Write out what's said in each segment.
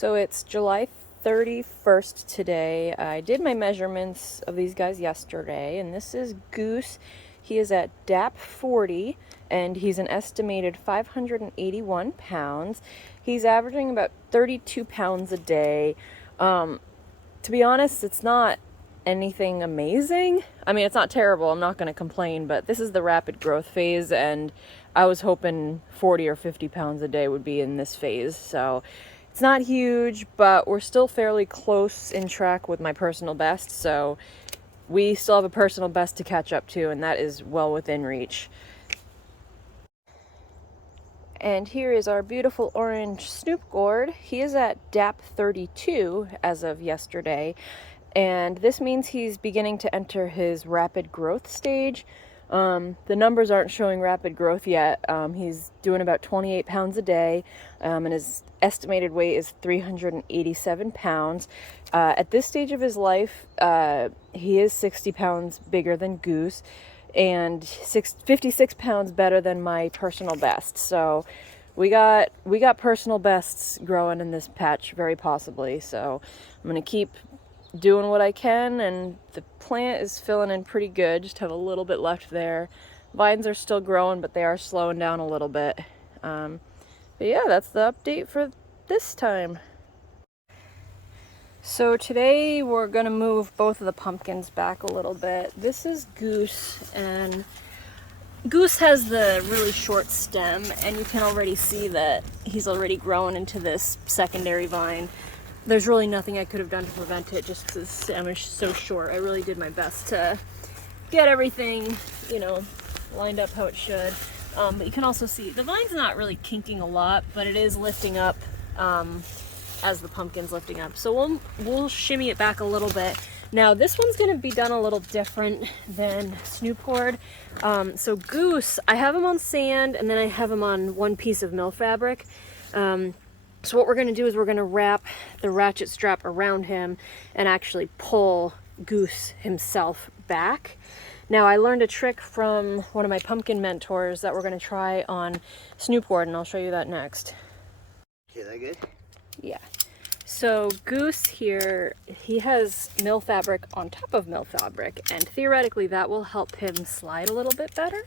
So it's July 31st today. I did my measurements of these guys yesterday, and this is Goose. He is at DAP 40, and he's an estimated 581 pounds. He's averaging about 32 pounds a day. To be honest, it's not anything amazing. I mean, it's not terrible, I'm not going to complain, but this is the rapid growth phase, and I was hoping 40 or 50 pounds a day would be in this phase, so it's not huge, but we're still fairly close in track with my personal best, so we still have a personal best to catch up to, and that is well within reach. And here is our beautiful orange Snoop gourd. He is at DAP 32 as of yesterday, and this means he's beginning to enter his rapid growth stage. The numbers aren't showing rapid growth yet. He's doing about 28 pounds a day, and his estimated weight is 387 pounds. At this stage of his life, he is 60 pounds bigger than Goose, and 56 pounds better than my personal best. So we got personal bests growing in this patch, very possibly. So I'm gonna keep doing what I can, and the plant is filling in pretty good. Just have a little bit left there. Vines are still growing, but they are slowing down a little bit. But yeah, that's the update for this time. So today we're gonna move both of the pumpkins back a little bit. This is Goose, and Goose has the really short stem, and you can already see that he's already grown into this secondary vine. There's really nothing I could have done to prevent it, just because the stem is so short. I really did my best to get everything, lined up how it should. But you can also see the vine's not really kinking a lot, but it is lifting up as the pumpkin's lifting up. So we'll shimmy it back a little bit. Now this one's going to be done a little different than Snoop gourd. So Goose, I have him on sand, and then I have him on one piece of mill fabric. So what we're going to do is we're going to wrap the ratchet strap around him and actually pull Goose himself back. Now I learned a trick from one of my pumpkin mentors that we're going to try on Snoop gourd, and I'll show you that next. Okay, that good? Yeah. So Goose here, he has mill fabric on top of mill fabric, and theoretically that will help him slide a little bit better.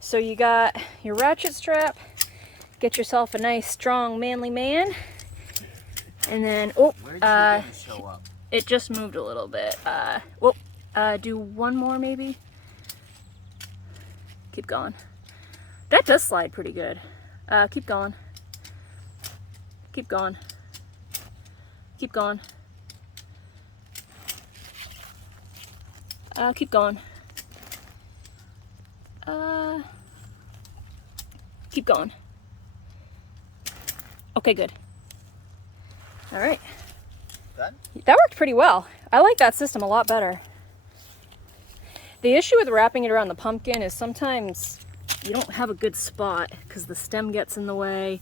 So you got your ratchet strap. Get yourself a nice, strong, manly man. And then, show up? It just moved a little bit. Do one more maybe. Keep going. That does slide pretty good. Keep going. Keep going. Keep going. Keep going. Keep going. Okay, good. All right. Done? That worked pretty well. I like that system a lot better. The issue with wrapping it around the pumpkin is sometimes you don't have a good spot because the stem gets in the way,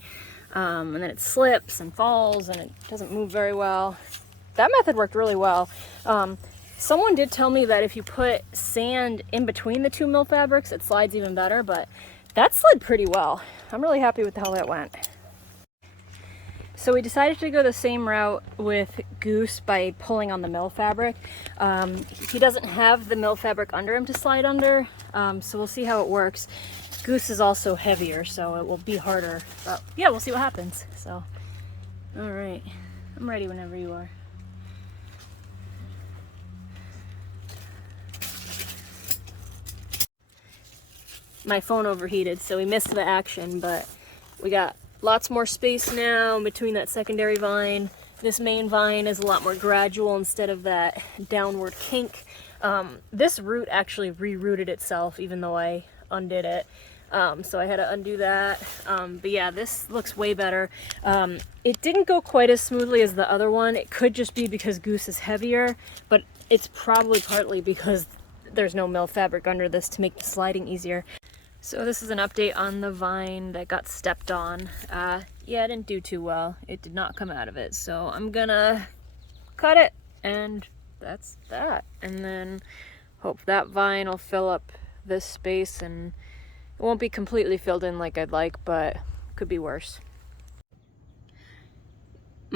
and then it slips and falls and it doesn't move very well. That method worked really well. Someone did tell me that if you put sand in between the two mill fabrics, it slides even better, but that slid pretty well. I'm really happy with how that went. So we decided to go the same route with Goose by pulling on the mill fabric. He doesn't have the mill fabric under him to slide under, so we'll see how it works. Goose is also heavier, so it will be harder, but yeah, we'll see what happens. So, all right, I'm ready whenever you are. My phone overheated, so we missed the action, but we got lots more space now between that secondary vine. This main vine is a lot more gradual instead of that downward kink. This root actually re-rooted itself even though I undid it. So I had to undo that. But yeah, this looks way better. It didn't go quite as smoothly as the other one. It could just be because Goose is heavier, but it's probably partly because there's no mill fabric under this to make the sliding easier. So this is an update on the vine that got stepped on. Yeah, it didn't do too well. It did not come out of it. So I'm gonna cut it, and that's that. And then hope that vine will fill up this space, and it won't be completely filled in like I'd like, but could be worse.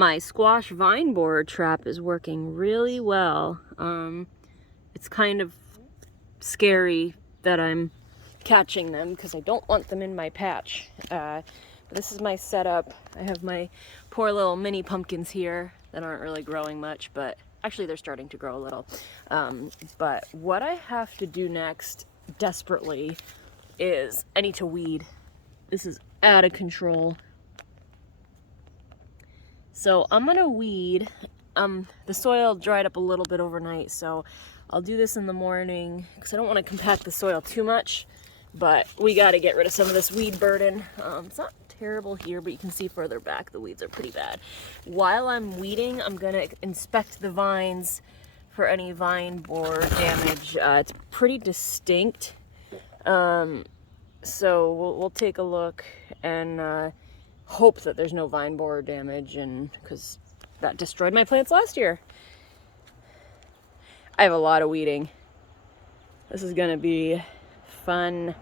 My squash vine borer trap is working really well. It's kind of scary that I'm catching them because I don't want them in my patch. But this is my setup. I have my poor little mini pumpkins here that aren't really growing much, but actually they're starting to grow a little. But what I have to do next desperately is I need to weed. This is out of control. So I'm gonna weed. The soil dried up a little bit overnight, so I'll do this in the morning because I don't want to compact the soil too much, but we got to get rid of some of this weed burden. It's not terrible here, but you can see further back the weeds are pretty bad. While I'm weeding, I'm gonna inspect the vines for any vine borer damage. It's pretty distinct, so we'll take a look and hope that there's no vine borer damage, and because that destroyed my plants last year. I have a lot of weeding. This is gonna be fun.